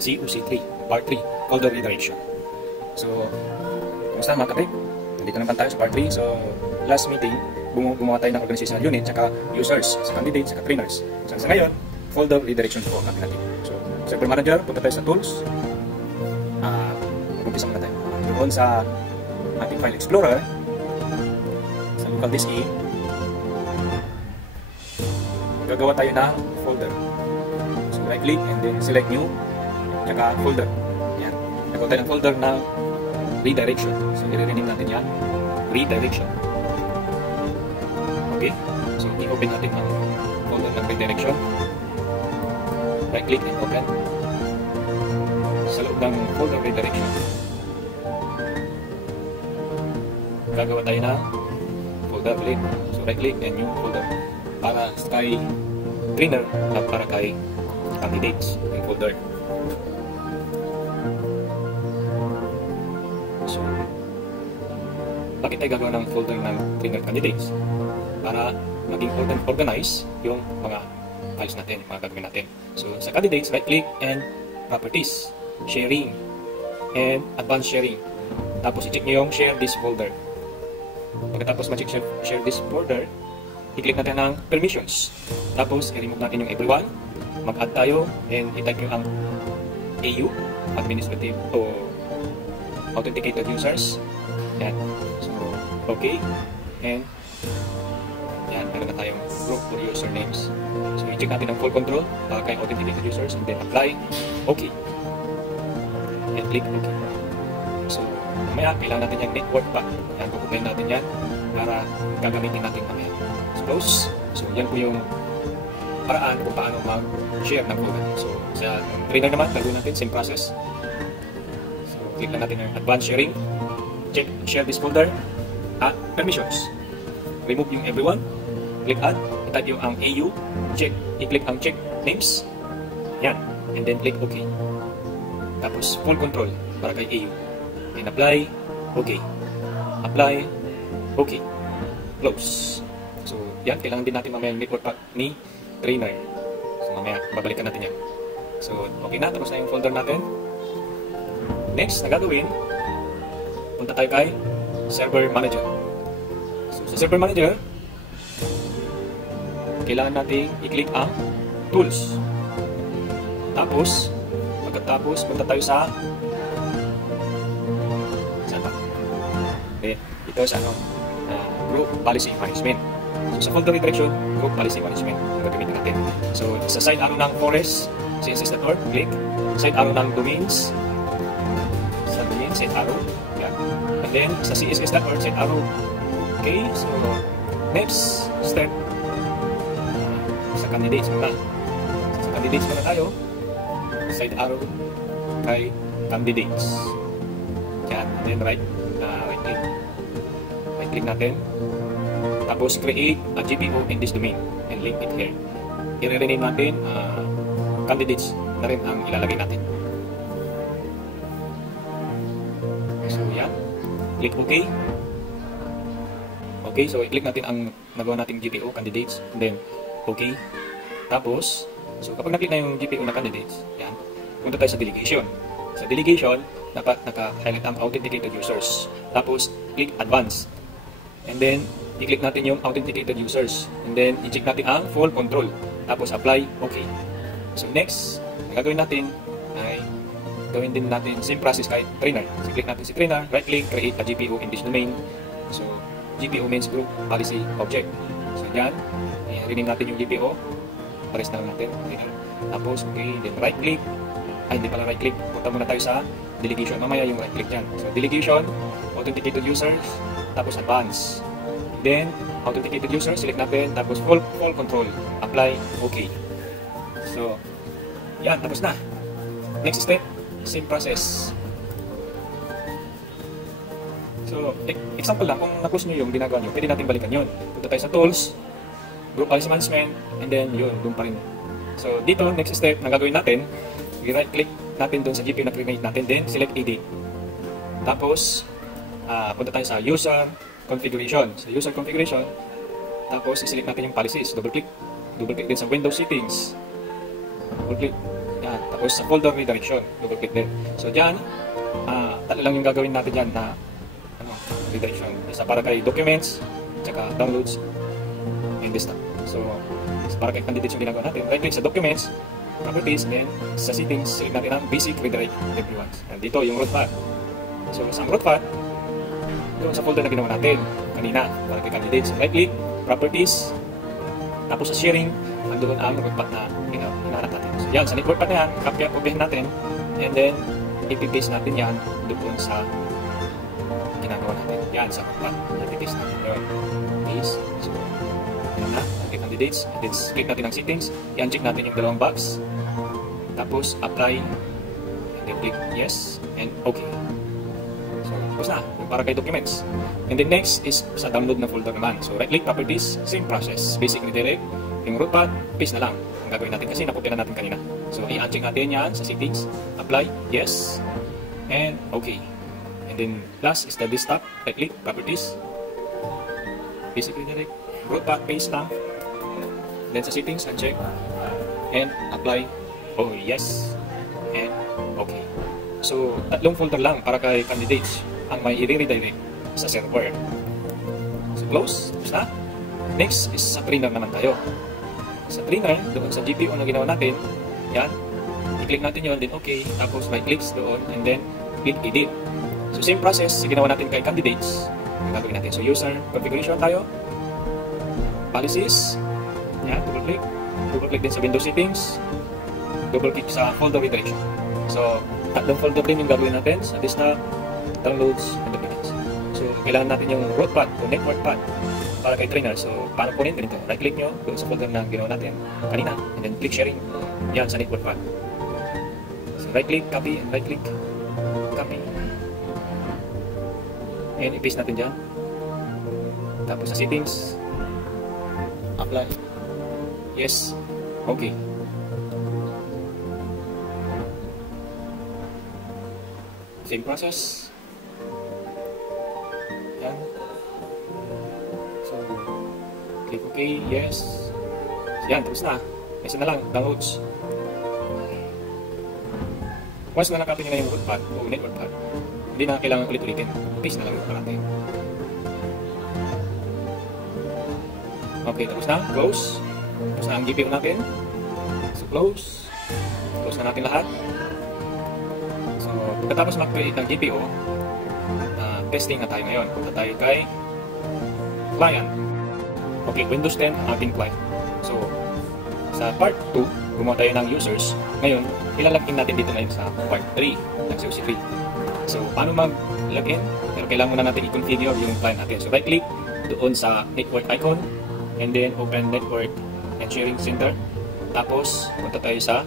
COC3, Part 3, Folder Redirection. So, kumusta mga kapatid? Nandito naman tayo sa Part 3. So, last meeting, gumawa tayo ng organizational unit, saka users, sa candidates, saka trainers. So, sa ngayon, folder redirection po ang natin. So, Server Manager, punta tayo sa Tools. Mag-umpisa muna tayo. Doon sa ating File Explorer, sa local disk E, gagawa tayo ng folder. So, right-click and then select New, saka Folder. Yan. Gagawa tayo ng folder na Redirection. So, i-rename natin yan. Redirection. Okay? So, i-open natin ang folder ng Redirection. Right-click and open. Sa loob ng folder Redirection, gagawa tayo ng folder ulit. So, right-click and New Folder. Para kay trainer at para kay candidates yung folder. So, bakit tayo gagawa ng folder ng trainer candidates? Para maging organize yung mga files natin, yung mga gagawin natin. So, sa candidates, right-click and properties, sharing, and advanced sharing. Tapos, i-check nyo yung share this folder. Pagkatapos ma-check share this folder, i-click natin ang permissions. Tapos, i-remove natin yung everyone. Mag-add tayo and i-type yung ang AU, administrative o authenticated users. Yan. So, okay. And, yan, meron na tayong group or usernames. So, i-check natin ang full control para kay authenticated users and then apply. Okay. And click okay. So, mamaya, kailangan natin yung network pa. Yan, kukuplayin natin yan para gagamitin natin mamaya. Close. So, yan po yung paraan kung paano mag-share ng folder. So, sa trainer naman, gagawin natin, same process. So, click na natin yung advanced sharing. Check, share this folder. Permissions. Remove yung everyone. Click add. I-type yung ang AU. Check. I-click ang check names. Yan. And then click OK. Tapos, full control para kay AU. And apply. OK. Apply. OK. Close. So, yan, kailangan din natin mamaya yung network pack ni trainer. So, mamaya, babalikan natin yan. So, okay na, tapos na yung folder natin. Next, na gagawin, punta tayo kay Server Manager. So, sa Server Manager, kailangan natin i-click ang Tools. Tapos, pagkatapos, punta tayo sa saan ba? Okay, ito sa Group Policy Management. So, sa folder redirection, Group Policy Management ang gagamitin natin. So, sa side arrow ng forest, css.org, click. Side arrow ng domains, sa domain, side arrow. Yan. And then, sa css.org, side arrow. Okay, so, next step, sa candidates muna. Sa candidates muna tayo. Side arrow kay candidates. Yan. And then, right click. Right click natin. Tapos, create a GPO in this domain and link it here. I-rename natin candidates na rin ang ilalagay natin. So, yan. Click OK. Okay, so i-click natin ang nagawa nating GPO, candidates, and then OK. Tapos, so kapag na-click na yung GPO na candidates, yan, punta tayo sa delegation. Sa delegation, dapat naka-highlight ang authenticated users. Tapos, click advanced. And then, i-click natin yung authenticated users. And then, i-check natin ang full control. Tapos, apply, okay. So, next, ang gagawin natin ay gawin din natin same process kahit trainer. So, click natin si trainer, right-click, create a GPO in this domain. So, GPO means Group Policy Object. So, yan. I-rename natin yung GPO. Pares na lang natin. Trainer. Tapos, okay, then right-click. Ay, hindi pala right-click. Punta muna tayo sa delegation. Mamaya yung right-click dyan. So, delegation, authenticated users, tapos advance. Then, authenticated user, select natin, tapos full control, apply, okay. So, yan, tapos na. Next step, same process. So, example lang, kung na-close nyo yung ginagawa nyo, pwede natin balikan yun. Punta tayo sa Tools, Group Policy Management, and then yun, doon pa rin. So, dito, next step na gagawin natin, i-right-click natin doon sa GPO na create natin, then select edit. Tapos, punta tayo sa User Configuration. Sa User Configuration, tapos i-select natin yung policies. Double-click din sa Windows Settings. Double-click. Yan. Tapos Tapos sa folder redirection, double click din. So dyan, tatlo lang yung gagawin natin dyan na redirection. Isa para kay documents, tsaka downloads, and desktop. So para kay candidates yung ginagawa natin, right click sa documents, properties, then sa settings, select natin ang basic redirect everyone. And dito yung root path. So sa root path, doon sa folder na ginawa natin kanina para kay candidates, right click, properties, tapos sa sharing, doon ang root path na hinahanap natin. So yan, sa network path na yan, copy natin, and then ipipaste natin yan doon sa ginagawa natin. Yan, sa root path, ipipaste natin yun. Paste. So yan na, okay, candidates, and then click natin ang settings, i-uncheck natin yung dalawang box, tapos apply, and then click yes, and okay. So tapos na, yung para kay documents. And then next is sa download na folder naman. So right click, properties, same process, basic redirect, yung root path, paste na lang ang gagawin natin kasi naputi na natin kanina. So i-uncheck natin yan sa settings, apply, yes, and okay. And then last is the desktop, right click, properties, basic redirect, root path, paste lang, then sa settings, uncheck, and apply, oh yes, and okay. So tatlong folder lang para kay candidates ang may i-redirect sa server. So close, tapos na. Next is sa printer naman tayo. Sa printer, doon sa GPU na ginawa natin, yan, i-click natin yun, then okay, tapos right clicks doon, and then click edit. So same process, ginawa natin kay candidates, yung gagawin natin. So user configuration tayo, policies, yan, double click din sa Windows settings, double click sa folder redirection. So tatlong folder din yung gagawin natin sa desktop, downloads, and documents. So kailangan natin yung root path o network path para kay trainer. So paano kunin ganito? Right click nyo doon sa folder na ginawa natin kanina, and then click sharing, yan sa network path. So right click, copy, and right click, copy, and i-paste natin dyan. Tapos sa settings, apply, yes, okay. Same process. Yan. So, click OK, yes. Yan, tapos na. Isa na lang, downloads. Once na nakapin nyo na yung root path o network path, hindi na kailangan ulit-ulitin. Paste na lang yung natin. Okay, tapos na. Close. Tapos na ang GPU natin. So, close. Close na natin lahat. So, pagkatapos mag-create ng GPU, testing na tayo ngayon. Punta tayo kay client. Okay, Windows 10 ang ating client. So, sa part 2, gumawa tayo ng users. Ngayon, ilalagin natin dito ngayon sa part 3 ng COC3. So, paano mag-login? Pero kailangan muna natin i-configure yung client natin. So, right-click doon sa network icon, and then open network and sharing center. Tapos, punta tayo sa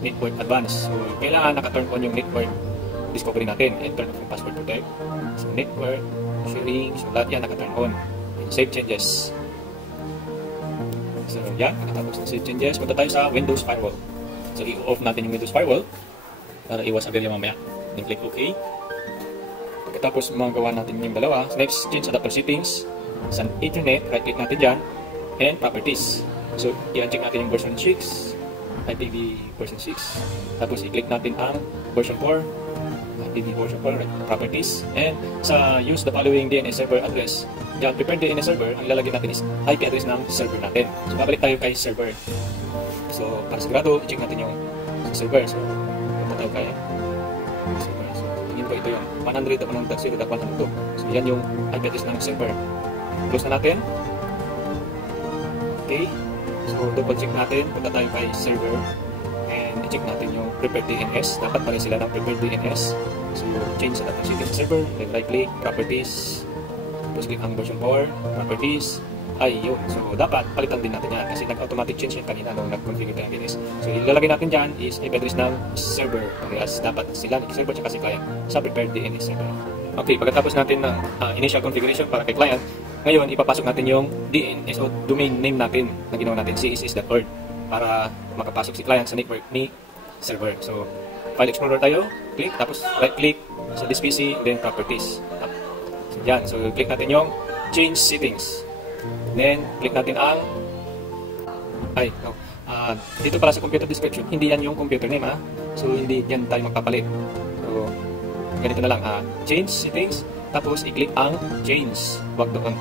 network advanced. So, kailangan naka-turn on yung network discovery natin, and turn off yung password protect. So, network, sharing, so lahat yan naka-turn on. And save changes. So, yan, nakatapos ng save changes. Punta tayo sa Windows Firewall. So, i-off natin yung Windows Firewall para iwas aberya mamaya. Then, click OK. Pagkatapos magawa natin yung dalawa, next, change adapter settings. Sa Ethernet, right-click natin dyan, and properties. So, i-uncheck natin yung version 6, IPv version 6. Tapos, i-click natin ang version 4, IPv version 4, properties. And sa use the following DNS server address, dyan, prepared DNS server, ang ilalagay natin is IP address ng server natin. So, babalik tayo kay server. So, para sigurado, i-check natin yung server. So, punta tayo kay server. So, tingin ko ito yung 100.1.0.102. So, yan yung IP address ng server. Close na natin. Okay. So, double check natin. Punta tayo kay server. And i-check natin yung prepared DNS. Dapat pala sila ng prepared DNS. So, change sa data settings server. Then right click, properties. Tapos click ang version 4, properties. Ay, yun. So, dapat palitan din natin yan. Kasi nag-automatic change yan kanina nung nag-configure tayo ng DNS. So, ilalagay natin dyan is IP address ng server. Parehas dapat sila, server tsaka si client sa prepared DNS server. Okay, pagkatapos natin ng initial configuration para kay client, ngayon, ipapasok natin yung DNS o domain name natin na ginawa natin, css.org, para makapasok si client sa network ni server. So, File Explorer tayo, click, tapos right-click sa this PC, then Properties. So, yan. So, click natin yung Change Settings. Then, click natin ang Dito pala sa computer description, hindi yan yung computer name ha. So hindi yan tayo magpapalit. So ganito na lang change settings, tapos i-click ang change. Wag doon.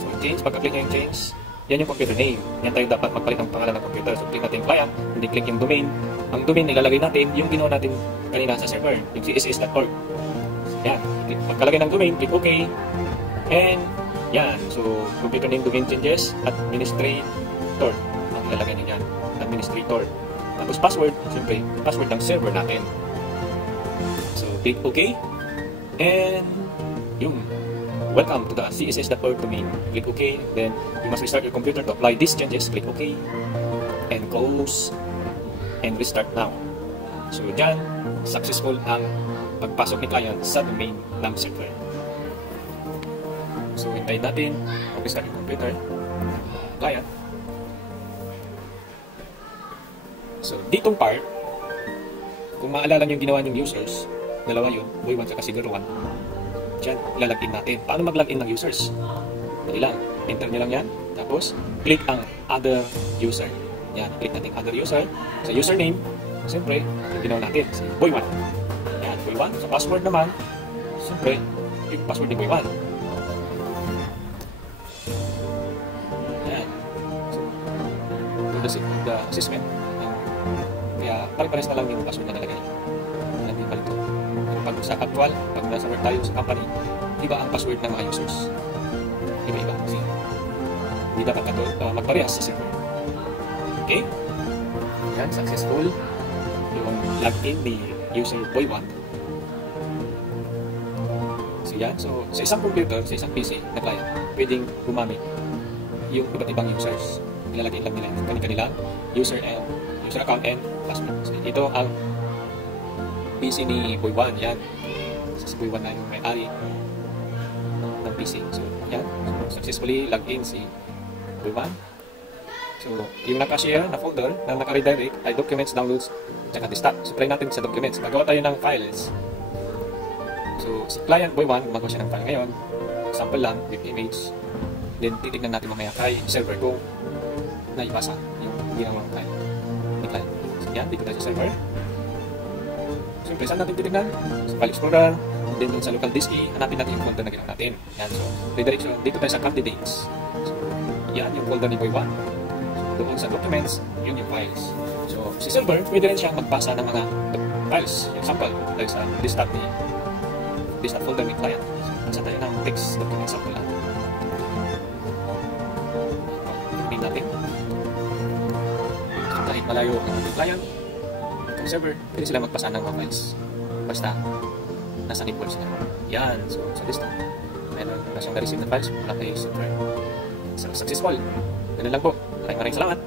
So change, pagka-click nyo yung change, yan yung computer name. Yan tayo dapat magpalit ng pangalan ng computer. So click natin yung client, hindi click yung domain. Ang domain ilalagay natin yung ginawa natin kanina sa server, yung css.org. Yan, pagkalagay ng domain, click OK. And yan, so computer name, domain changes, administrator ang ilalagay nyo yan, administrator. Tapos password, siyempre password ng server natin. So click OK. And yung welcome to the css.org domain. Click OK. Then you must restart your computer to apply these changes. Click OK. And close. And restart now. So dyan, successful ang pagpasok ni client sa domain ng server. So hintayin natin. Restart yung computer. Client. So ditong part, kung maalala nyo yung ginawa ng users, dalawa yun, boy 1 at si girl 1. Diyan, ilalagin natin. Paano mag-login ng users? Dali lang. Enter nyo lang yan. Tapos, click ang other user. Yan, click natin other user. Sa username, siyempre, yung ginawa natin, si boy 1. Yan, boy 1. Sa password naman, siyempre, yung password ni boy 1. Yan. So, the assessment. Kaya, pare-pares na lang yung password na nalagay. Alam niyo ba ito? Pag sa actual, pag nasa work tayo sa company, iba ang password ng mga users. Iba-iba. Kasi hindi dapat magparehas sa server. Okay? Yan, successful. Yung login ni user boy 1. So yan. So, sa isang computer, sa isang PC na client, pwedeng gumamit yung iba't ibang users. Ilalagay lang nila yung kanilang user account and password. So, ito ang PC ni boy 1, yan. Si boy 1 na yung may-ari ng PC. So, yan. So, successfully login si boy 1. So, yung naka-share na folder na naka-redirect ay documents, downloads, at desktop. So, try natin sa documents. Magawa tayo ng files. So, si client boy 1, gumagawa siya ng file ngayon. Example lang, with image. Then, titignan natin mamaya kay server kung naibasa yung ginawang file ni client. So, yan. Dito tayo sa server. Siyempre, saan natin titignan? Sa File Explorer, then dun sa local disk E, hanapin natin yung folder na ginawa natin. Yan, so, redirection, dito tayo sa candidates. So, yan yung folder ni boy 1. So, doon sa documents, yun yung files. So, si server, pwede rin siyang magbasa ng mga files, yung sample, dahil sa desktop folder ni client. So, basa tayo ng text document sample lang. Tingnan natin. So, kahit malayo ang ating client, server, pwede sila magpasa ng mga files. Basta, nasa network sila. Yan. So, sa desktop, meron na siyang na-receive na files mula kay server. So, successful. Ganun lang po. Maraming salamat.